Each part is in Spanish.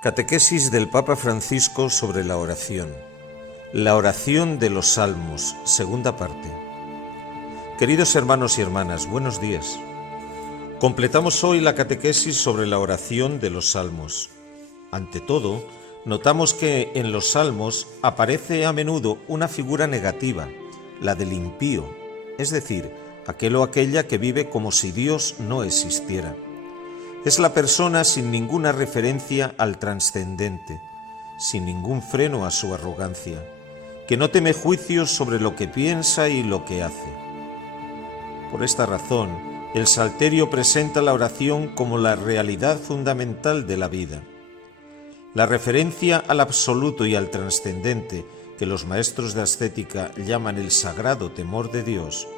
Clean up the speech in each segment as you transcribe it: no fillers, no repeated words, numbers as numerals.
Catequesis del Papa Francisco sobre la oración. La oración de los Salmos, segunda parte. Queridos hermanos y hermanas, buenos días. Completamos hoy la catequesis sobre la oración de los Salmos. Ante todo, notamos que en los Salmos aparece a menudo una figura negativa, la del impío, es decir, aquel o aquella que vive como si Dios no existiera. Es la persona sin ninguna referencia al trascendente, sin ningún freno a su arrogancia, que no teme juicios sobre lo que piensa y lo que hace. Por esta razón, el Salterio presenta la oración como la realidad fundamental de la vida. La referencia al absoluto y al trascendente, que los maestros de ascética llaman el sagrado temor de Dios,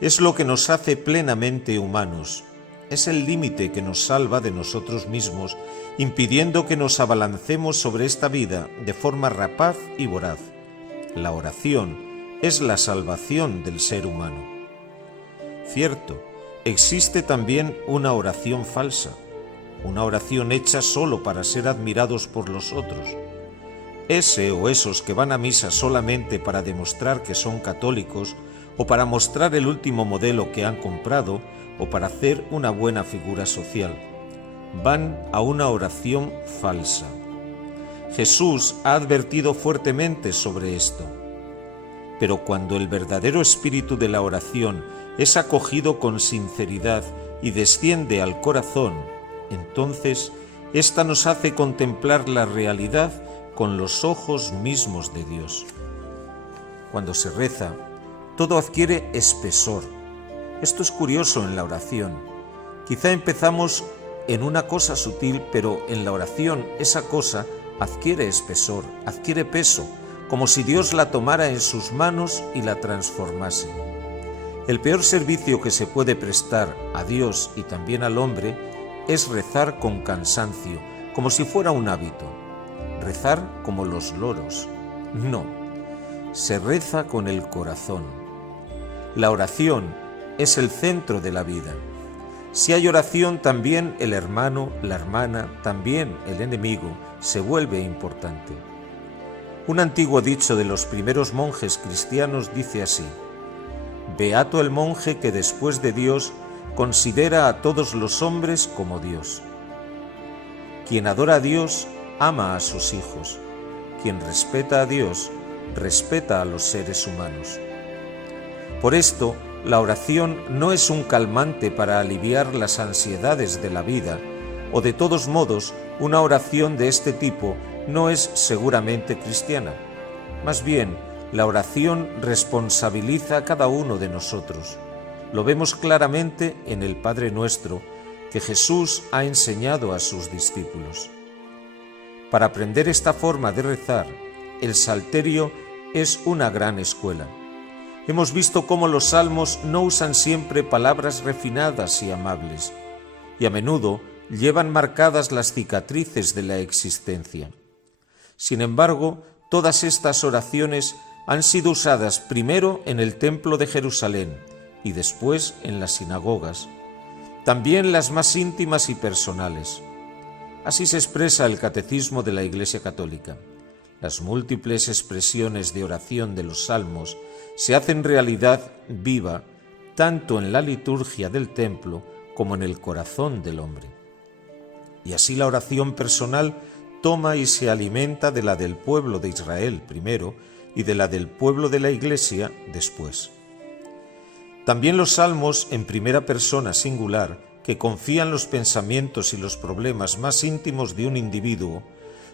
es lo que nos hace plenamente humanos. Es el límite que nos salva de nosotros mismos, impidiendo que nos abalancemos sobre esta vida de forma rapaz y voraz. La oración es la salvación del ser humano. Cierto, existe también una oración falsa, una oración hecha solo para ser admirados por los otros. Ese o esos que van a misa solamente para demostrar que son católicos o para mostrar el último modelo que han comprado o para hacer una buena figura social, van a una oración falsa. Jesús ha advertido fuertemente sobre esto. Pero cuando el verdadero espíritu de la oración es acogido con sinceridad y desciende al corazón, entonces ésta nos hace contemplar la realidad con los ojos mismos de Dios. Cuando se reza, todo adquiere espesor. Esto es curioso en la oración. Quizá empezamos en una cosa sutil, pero en la oración esa cosa adquiere espesor, adquiere peso, como si Dios la tomara en sus manos y la transformase. El peor servicio que se puede prestar a Dios y también al hombre es rezar con cansancio, como si fuera un hábito. Rezar como los loros. No, se reza con el corazón. La oración es el centro de la vida. Si hay oración, también el hermano, la hermana, también el enemigo se vuelve importante. Un antiguo dicho de los primeros monjes cristianos dice así: beato el monje que después de Dios considera a todos los hombres como Dios. Quien adora a Dios, ama a sus hijos. Quien respeta a Dios, respeta a los seres humanos. Por esto, la oración no es un calmante para aliviar las ansiedades de la vida, o de todos modos, una oración de este tipo no es seguramente cristiana. Más bien, la oración responsabiliza a cada uno de nosotros. Lo vemos claramente en el Padre Nuestro, que Jesús ha enseñado a sus discípulos. Para aprender esta forma de rezar, el Salterio es una gran escuela. Hemos visto cómo los salmos no usan siempre palabras refinadas y amables, y a menudo llevan marcadas las cicatrices de la existencia. Sin embargo, todas estas oraciones han sido usadas primero en el Templo de Jerusalén y después en las sinagogas, también las más íntimas y personales. Así se expresa el Catecismo de la Iglesia Católica. Las múltiples expresiones de oración de los salmos se hacen realidad viva tanto en la liturgia del templo como en el corazón del hombre. Y así la oración personal toma y se alimenta de la del pueblo de Israel primero y de la del pueblo de la Iglesia después. También los salmos en primera persona singular, que confían los pensamientos y los problemas más íntimos de un individuo,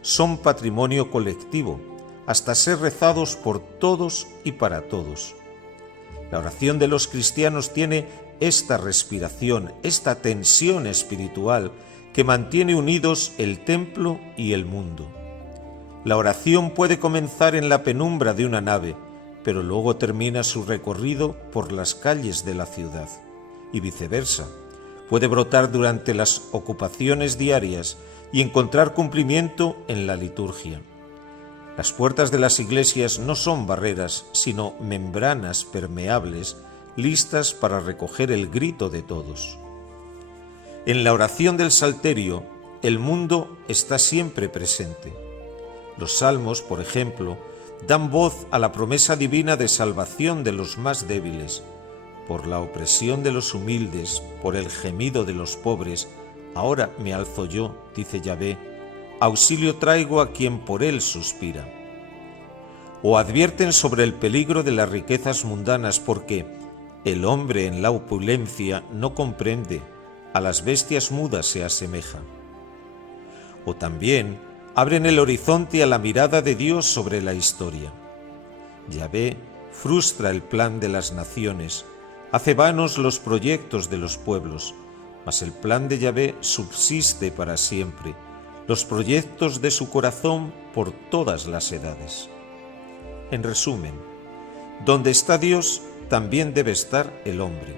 son patrimonio colectivo, hasta ser rezados por todos y para todos. La oración de los cristianos tiene esta respiración, esta tensión espiritual que mantiene unidos el templo y el mundo. La oración puede comenzar en la penumbra de una nave, pero luego termina su recorrido por las calles de la ciudad, y viceversa. Puede brotar durante las ocupaciones diarias y encontrar cumplimiento en la liturgia. Las puertas de las iglesias no son barreras, sino membranas permeables, listas para recoger el grito de todos. En la oración del Salterio, el mundo está siempre presente. Los salmos, por ejemplo, dan voz a la promesa divina de salvación de los más débiles. Por la opresión de los humildes, por el gemido de los pobres, ahora me alzo yo, dice Yahvé, auxilio traigo a quien por él suspira. O advierten sobre el peligro de las riquezas mundanas porque el hombre en la opulencia no comprende, a las bestias mudas se asemeja. O también abren el horizonte a la mirada de Dios sobre la historia. Yahvé frustra el plan de las naciones, hace vanos los proyectos de los pueblos, mas el plan de Yahvé subsiste para siempre, los proyectos de su corazón por todas las edades. En resumen, donde está Dios, también debe estar el hombre.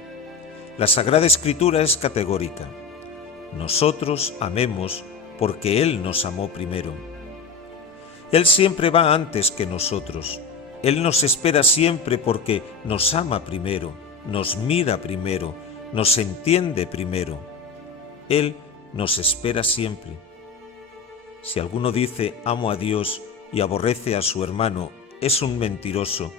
La Sagrada Escritura es categórica. Nosotros amemos porque Él nos amó primero. Él siempre va antes que nosotros. Él nos espera siempre porque nos ama primero, nos mira primero, nos entiende primero. Él nos espera siempre. Si alguno dice amo a Dios y aborrece a su hermano, es un mentiroso,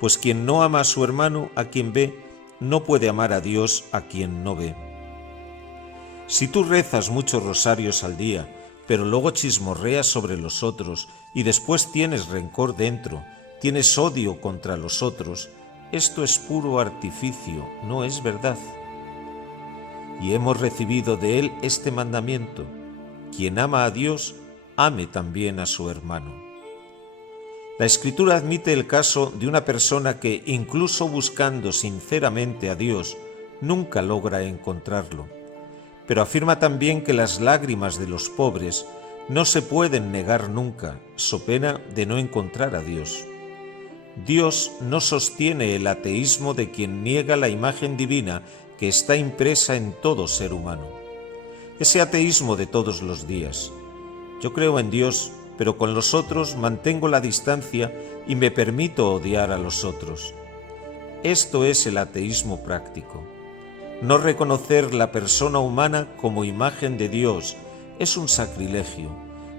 pues quien no ama a su hermano, a quien ve, no puede amar a Dios a quien no ve. Si tú rezas muchos rosarios al día, pero luego chismorreas sobre los otros y después tienes rencor dentro, tienes odio contra los otros, esto es puro artificio, no es verdad. Y hemos recibido de Él este mandamiento: quien ama a Dios, ame también a su hermano. La Escritura admite el caso de una persona que, incluso buscando sinceramente a Dios, nunca logra encontrarlo, pero afirma también que las lágrimas de los pobres no se pueden negar nunca, so pena de no encontrar a Dios. Dios no sostiene el ateísmo de quien niega la imagen divina que está impresa en todo ser humano. Ese ateísmo de todos los días. Yo creo en Dios, pero con los otros mantengo la distancia y me permito odiar a los otros. Esto es el ateísmo práctico. No reconocer la persona humana como imagen de Dios es un sacrilegio,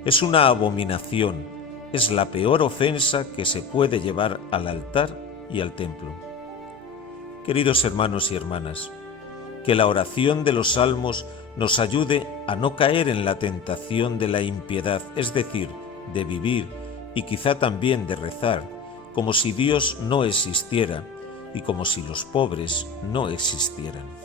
es una abominación, es la peor ofensa que se puede llevar al altar y al templo. Queridos hermanos y hermanas, que la oración de los salmos nos ayude a no caer en la tentación de la impiedad, es decir, de vivir y quizá también de rezar, como si Dios no existiera y como si los pobres no existieran.